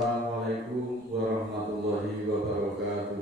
Assalamualaikum warahmatullahi wabarakatuh.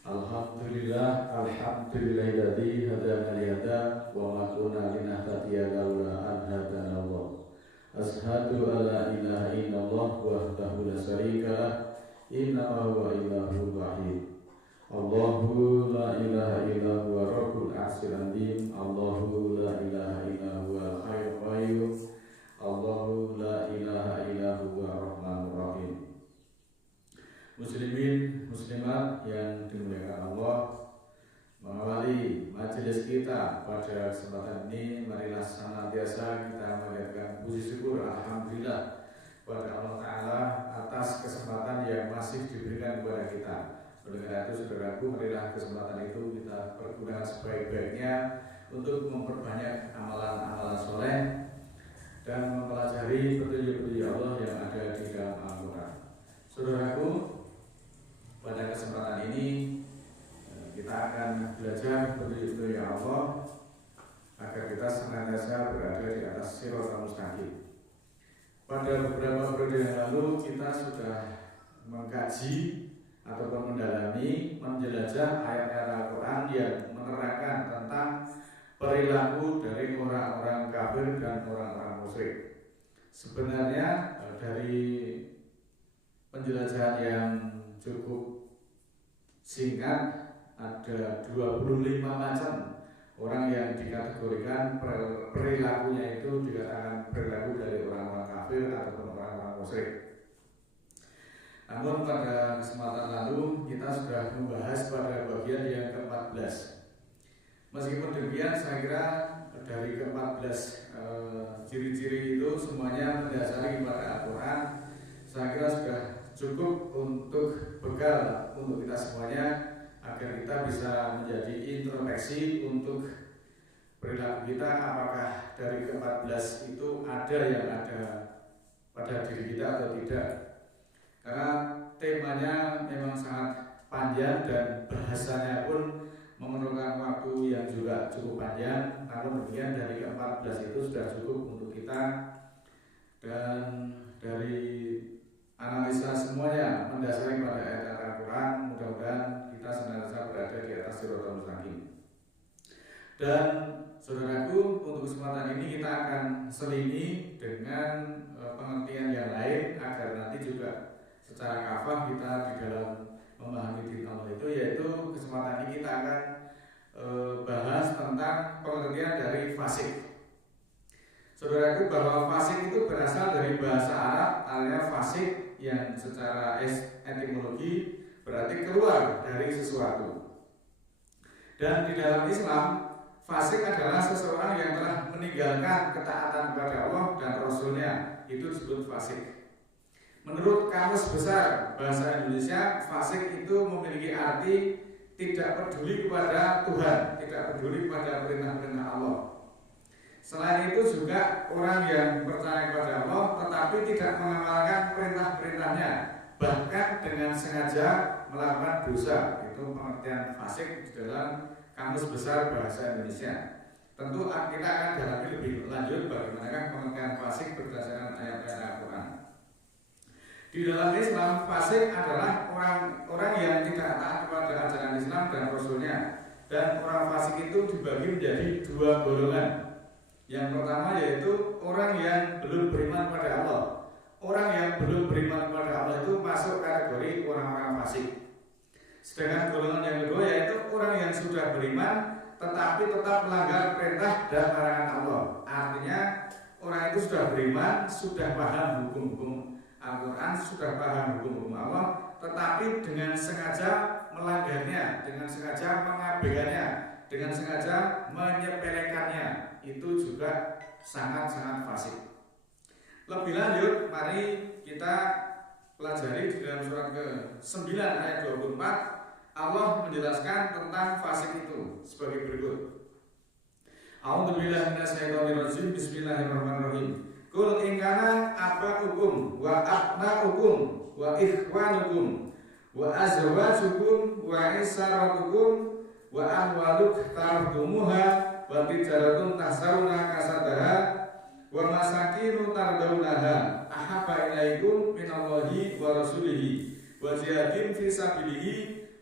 Alhamdulillahilladzi hadana lihada wa ma kunna linahtadiya laula an hadana Allah. Asyhadu an la ilaha illallah wahdahu la syarika lah, innahu huwa ilahul wahid. Allahu la ilaha illa huwa rabbul arsyil azim. Allahu la ilaha illa huwal hayyul qayyum. Allahu la ilaha illa huwa rahmanur rahim. Muslimin, muslimat yang dimuliakan Allah, mengawali majelis kita pada kesempatan ini, marilah senantiasa kita mengucapkan puji syukur alhamdulillah kepada Allah Ta'ala atas kesempatan yang masih diberikan kepada kita. Oleh karena itu, saudaraku, marilah kesempatan itu kita pergunakan sebaik-baiknya untuk memperbanyak amalan-amalan soleh dan mempelajari petunjuk-petunjuk Allah yang ada di dalam Al-Quran. Saudaraku, pada kesempatan ini kita akan belajar petunjuk-petunjuk Allah agar kita senantiasa berada di atas shiratal mustaqim. Pada beberapa periode yang lalu kita sudah mengkaji ataupun mendalami, menjelajah ayat-ayat Al-Quran yang menerangkan tentang perilaku dari orang-orang kafir dan orang-orang musyrik. Sebenarnya dari penjelajahan yang cukup singkat, ada 25 macam orang yang dikategorikan perilakunya itu dikatakan perilaku dari orang-orang kafir ataupun orang-orang musyrik. Namun pada kesempatan lalu kita sudah membahas pada bagian yang ke-14. Meskipun demikian, saya kira dari ke-14 ciri-ciri itu semuanya mendasari kepada Al-Quran. Saya kira sudah cukup untuk bekal untuk kita semuanya agar kita bisa menjadi introspeksi untuk perilaku kita, apakah dari ke-14 itu ada yang ada pada diri kita atau tidak. Karena temanya memang sangat panjang dan bahasanya pun memerlukan waktu yang juga cukup panjang. Namun demikian dari ke-14 itu sudah cukup untuk kita, dan dari analisa semuanya mendasari pada ayat Al-Quran. Mudah-mudahan kita senantiasa berada di atas shiratal mustaqim. Dan saudaraku, untuk kesempatan ini kita akan selingi dengan pengertian yang lain agar nanti juga secara kafah kita di dalam memahami din Allah itu, yaitu kesempatan ini kita akan bahas tentang pengertian dari fasik. Saudaraku, bahwa fasik itu berasal dari bahasa Arab, artinya fasik yang secara etimologi berarti keluar dari sesuatu. Dan di dalam Islam, fasik adalah seseorang yang telah meninggalkan ketaatan kepada Allah dan Rasulnya, itu disebut fasik. Menurut Kamus Besar Bahasa Indonesia, fasik itu memiliki arti tidak peduli kepada Tuhan, tidak peduli kepada perintah-perintah Allah. Selain itu juga orang yang percaya kepada Allah tetapi tidak mengamalkan perintah-perintahnya, bahkan dengan sengaja melakukan dosa. Itu pengertian fasik di dalam Kamus Besar Bahasa Indonesia. Tentu kita akan dalami lebih lanjut bagaimanakah pengertian fasik berdasarkan ayat-ayat Al-Quran. Di dalam Islam, fasik adalah orang yang tidak taat kepada ajaran Islam dan Rasulnya. Dan orang fasik itu dibagi menjadi dua golongan. Yang pertama yaitu orang yang belum beriman kepada Allah. Orang yang belum beriman kepada Allah itu masuk kategori orang-orang fasik. Sedangkan golongan yang kedua yaitu orang yang sudah beriman tetapi tetap melanggar perintah dan larangan Allah. Artinya orang itu sudah beriman, sudah paham hukum-hukum Al-Quran, sudah paham hukum-hukum Allah, tetapi dengan sengaja melanggarnya, dengan sengaja mengabaikannya, dengan sengaja menyepelekannya, itu juga sangat-sangat fasik. Lebih lanjut, mari kita pelajari di dalam surat ke-9 ayat 24. Allah menjelaskan tentang fasik itu sebagai berikut. A'udzubillahi minasyaitonirrajim. Bismillahirrahmanirrahim. Kul in kana aba'ukum wa abna'ukum wa ikhwanukum wa azwajukum wa isaratukum wa amwaluk tardumuha wa tijaratun tahsaruna kasadaha wa masakinu tardawnaha ahabba wa rasulihi wa jihadin fi sabilihi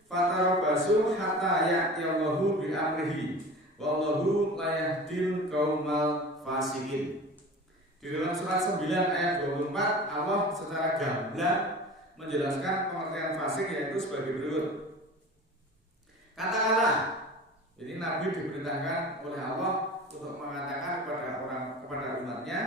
fatarabasu hatta ya'tiyallahu bi amrihi wallahu la yahdil qaumal fasikin. Di dalam surat 9 ayat 24 Allah secara gamblang menjelaskan pengertian fasik yaitu sebagai berikut. Katakanlah, jadi Nabi diperintahkan oleh Allah untuk mengatakan kepada umatnya,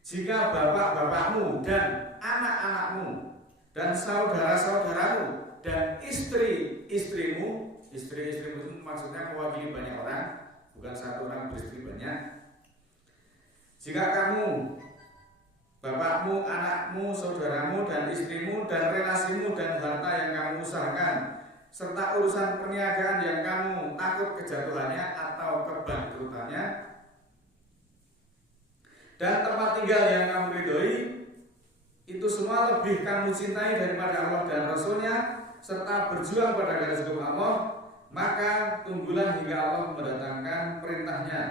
jika bapak-bapakmu dan anak-anakmu dan saudara-saudaramu dan istri-istrimu, istri-istrimu itu maksudnya mewakili banyak orang, bukan satu orang beristri banyak. Jika kamu, bapakmu, anakmu, saudaramu dan istrimu dan relasimu dan harta yang kamu usahakan serta urusan perniagaan yang kamu takut kejatuhannya atau kebangkrutannya dan tempat tinggal yang kamu ridhoi, itu semua lebih kamu cintai daripada Allah dan Rasulnya serta berjuang pada garis hukum Allah, maka tunggulah hingga Allah mendatangkan perintahnya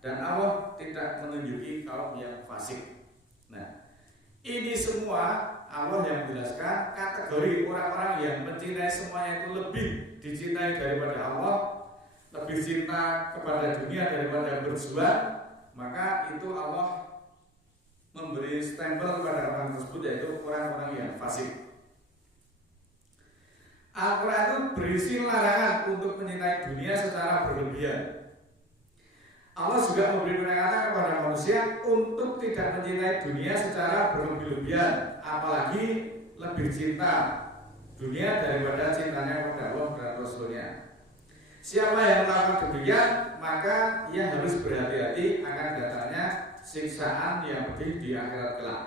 dan Allah tidak menunjuki kaum yang fasik. Nah, ini semua Allah yang menjelaskan kategori orang-orang yang mencintai semuanya itu lebih dicintai daripada Allah, lebih cinta kepada dunia daripada berjuang, maka itu Allah memberi stempel kepada orang tersebut, yaitu orang-orang yang fasik. Al-Quran itu berisi larangan untuk mencintai dunia secara berlebihan. Allah juga memberi peringatan kepada manusia untuk tidak mencintai dunia secara berlebih-lebihan, apalagi lebih cinta dunia daripada cintanya kepada Allah dan Rasulnya. Siapa yang melakukan demikian, maka ia harus berhati-hati akan datangnya siksaan yang pedih di akhirat kelak.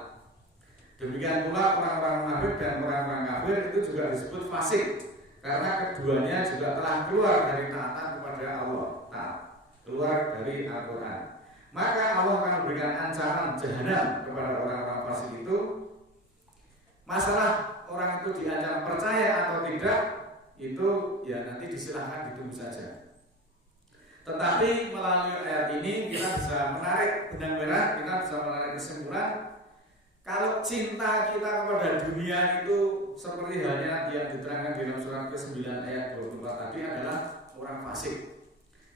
Demikian pula orang-orang munafik dan orang-orang kafir itu juga disebut fasik, karena keduanya juga telah keluar dari taatan kepada Allah, keluar dari Al-Quran. Maka Allah akan memberikan ancaman jahanam kepada orang-orang fasik itu. Masalah orang itu diancam percaya atau tidak, itu ya nanti disilahkan ditunggu saja. Tetapi melalui ayat ini kita bisa menarik benang merah, kita bisa menarik kesimpulan kalau cinta kita kepada dunia itu seperti halnya yang diterangkan di dalam surat ke-9 ayat 24 tadi adalah orang fasik.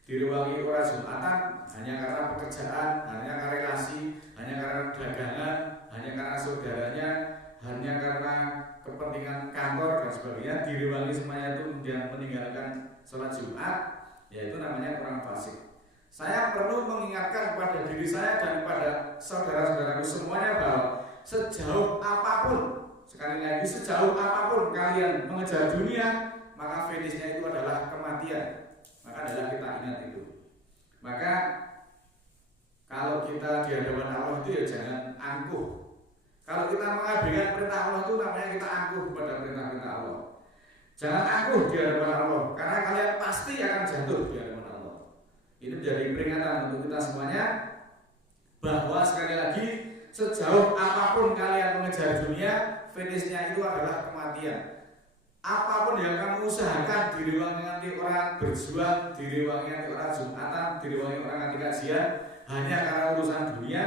Diruangi orang Jumatan hanya karena pekerjaan, hanya karena relasi, hanya karena dagangan, hanya karena saudaranya, hanya karena kepentingan kantor dan sebagainya. Diruangi semuanya itu kemudian meninggalkan sholat Jumat, yaitu namanya orang fasik. Saya perlu mengingatkan kepada diri saya dan kepada saudara-saudaraku semuanya bahwa sejauh apapun, sekali lagi sejauh apapun kalian mengejar dunia, maka finishnya itu adalah kematian. Maka adalah kita ingat itu. Maka kalau kita di hadapan Allah itu ya jangan angkuh. Kalau kita mengabaikan perintah Allah itu namanya kita angkuh kepada perintah-perintah Allah. Jangan angkuh di hadapan Allah, karena kalian pasti akan jatuh di hadapan Allah. Ini menjadi peringatan untuk kita semuanya bahwa sekali lagi sejauh apapun kalian mengejar dunia, finishnya itu adalah kematian. Apapun yang kamu usahakan, direwangi nanti orang berjuang, direwangi nanti orang Jumatan, direwangi orang nanti kajian, hanya karena urusan dunia,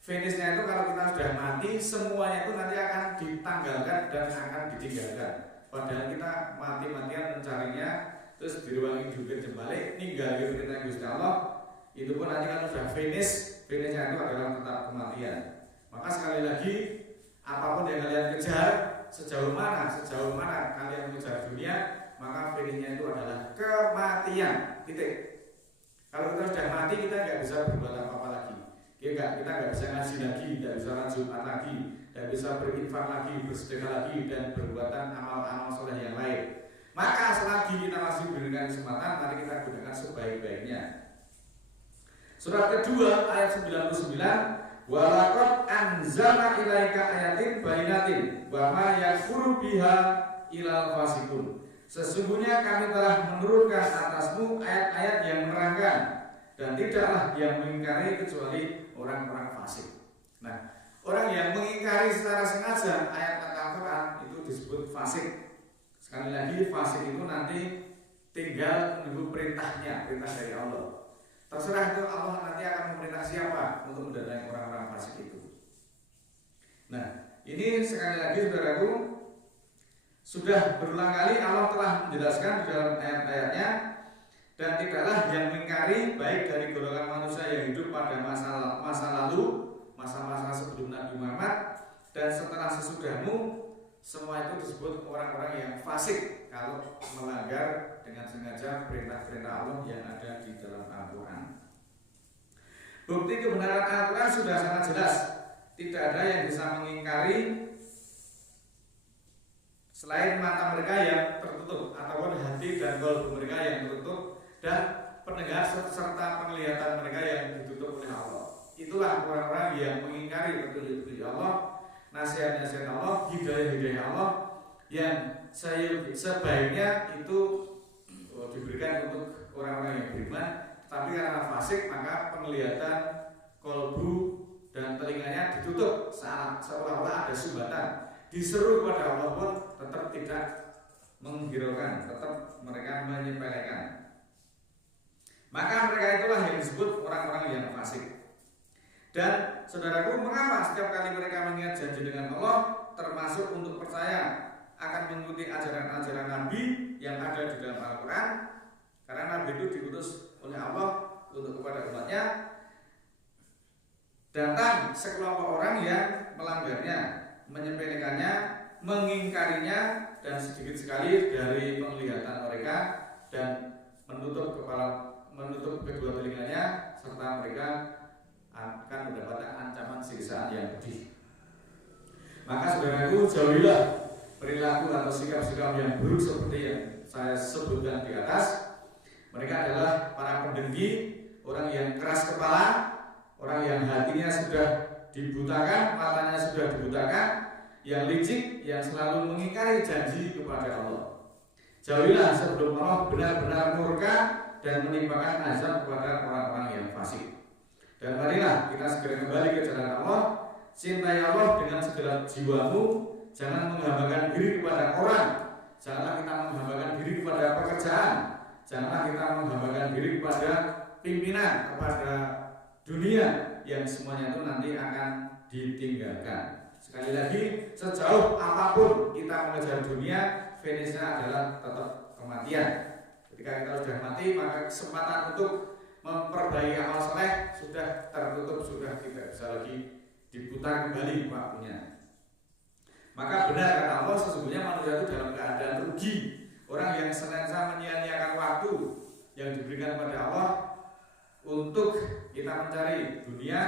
finishnya itu kalau kita sudah mati, semuanya itu nanti akan ditanggalkan dan akan ditinggalkan. Padahal kita mati-matian mencarinya, terus direwangi jubir jembalik, ninggalin perintah Gusti Allah, itu pun nanti kalau sudah finishnya itu adalah tetap kematian. Maka sekali lagi, apapun yang kalian kejar, sejauh mana kalian mengejar dunia, maka finishnya itu adalah kematian. Titik. Kalau kita sudah mati, kita nggak bisa berbuat apa-apa lagi. Kita nggak bisa ngaji lagi, nggak bisa Jumat lagi, nggak bisa berinfak lagi, bersedekah lagi, dan perbuatan amal-amal soleh yang lain. Maka selagi kita masih diberikan kesempatan, mari kita gunakan sebaik-baiknya. Surat kedua ayat 99. Walaqad anzalna ilaika ayatin bayyinatin wa ma yakfuru biha ilal fasikun. Sesungguhnya kami telah menurunkan atasmu ayat-ayat yang menerangkan dan tidaklah yang mengingkari kecuali orang-orang fasik. Nah, orang yang mengingkari secara sengaja ayat Al-Quran itu disebut fasik. Sekali lagi, fasik itu nanti tinggal menunggu perintahnya, perintah dari Allah. Terserah itu Allah nanti akan memerintah siapa untuk mendatangi orang-orang fasik itu. Nah, Ini sekali lagi saudaraku, sudah berulang kali Allah telah menjelaskan di dalam ayat-ayatnya, dan tidaklah yang mengingkari baik dari golongan manusia yang hidup pada masa lalu, masa-masa sebelum Nabi Muhammad dan setelah sesudahmu, semua itu disebut orang-orang yang fasik kalau melanggar dengan sengaja perintah-perintah Allah yang ada di dalam Al-Quran. Bukti kebenaran Al-Quran sudah sangat jelas. Tidak ada yang bisa mengingkari selain mata mereka yang tertutup ataupun hati dan qalbu mereka yang tertutup dan pendengar serta penglihatan mereka yang ditutup oleh Allah. Itulah orang-orang yang mengingkari petunjuk-petunjuk Allah, nasihat-nasihat Allah, hidayah-hidayah Allah yang sebaiknya itu diberikan untuk orang-orang yang beriman. Tapi karena fasik maka penglihatan, qalbu dan telinganya ditutup, seolah-olah ada sumbatan. Diseru kepada Allah pun tetap tidak menghiraukan, tetap mereka menyepelekan. Maka mereka itulah yang disebut orang-orang yang fasik. Dan saudaraku, mengapa setiap kali mereka mengingat janji dengan Allah, termasuk untuk percaya akan mengikuti ajaran-ajaran Nabi yang ada di dalam Al-Quran? Karena Nabi itu diutus oleh Allah untuk kepada umatnya. Datang sekelompok orang yang melanggarnya, menyepelekannya, mengingkarinya, dan sedikit sekali dari penglihatan mereka dan menutup kedua telinganya, serta mereka akan mendapatkan ancaman siksaan yang pedih. Maka saudaraku, jauhilah perilaku atau sikap-sikap yang buruk seperti yang saya sebutkan di atas. Mereka adalah para pendengki, orang yang keras kepala, orang yang hatinya sudah dibutakan, matanya sudah dibutakan, yang licik, yang selalu mengingkari janji kepada Allah. Jauhilah sebelum Allah benar-benar murka dan menimpakan azab kepada orang-orang yang fasik. Dan marilah kita segera kembali ke jalan Allah. Cintai Allah dengan segala jiwamu. Jangan menghambakan diri kepada orang. Janganlah kita menghambakan diri kepada pekerjaan. Janganlah kita menghambakan diri kepada pimpinan, kepada dunia, yang semuanya itu nanti akan ditinggalkan. Sekali lagi, sejauh apapun kita mengejar dunia, finishnya adalah tetap kematian. Ketika kita sudah mati, maka kesempatan untuk memperbaiki amal soleh sudah tertutup, sudah tidak bisa lagi diputar kembali waktunya. Maka benar kata Allah, sesungguhnya manusia itu dalam keadaan rugi. Orang yang senantiasa menyia-nyiakan waktu yang diberikan kepada Allah untuk kita mencari dunia,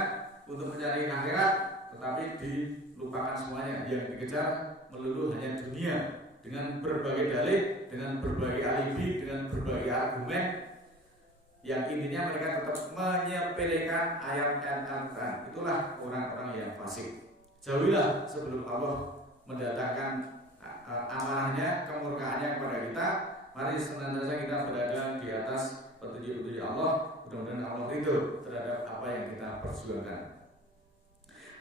untuk mencari akhirat, tetapi dilupakan semuanya. Yang dikejar melulu hanya dunia, dengan berbagai dalih, dengan berbagai alibi, dengan berbagai argumen, yang intinya mereka tetap menyepelekan ayat-ayat Al-Quran. Itulah orang-orang yang fasik. Jauhilah sebelum Allah mendatangkan amarahnya, kemurkaannya kepada kita. Mari senantiasa kita berada di atas petunjuk-petunjuk Allah. Mudah-mudahan Allah ridho terhadap apa yang kita perjuangkan.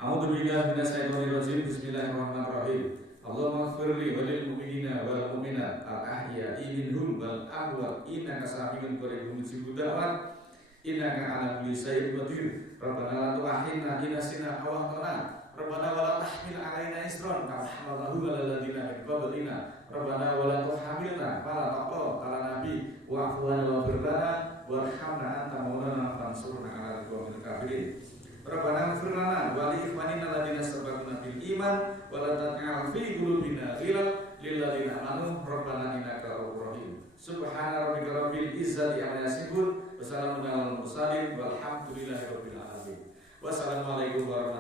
A'udzubillahi minasyaitonir rajim. Bismillahirrahmanirrahim. Allahumma ighfirli wa lil mu'minina wal mu'minat al-ahya'i minhum wal amwat innaka sami'un qaribun mujibud da'wat innaka 'ala kulli syai'in qadir. Rabbana la tu'akhidna in nasina aw akhtana. Rabbana wa la tahmil 'alaina isran kama hamaltahu 'alal ladzina min qablina. Rabbana wa la tuhamilna ma la taqata lana bi wa'fu 'anna waghfir lana warhamna anta maulana fansurna 'alal qawmil kafirin. Rabbana ighfir lana wa li ikhwanina alladziina sabaquna bil iman wa la taj'al fi qulubina ghillan lil ladzina amanu rabbana innaka ra'ufur rahim. Subhana rabbika rabbil izzati amma yasifun wa salamun alal mursalin walhamdulillahi rabbil alamin. Wassalamualaikum warahmatullahi wabarakatuh.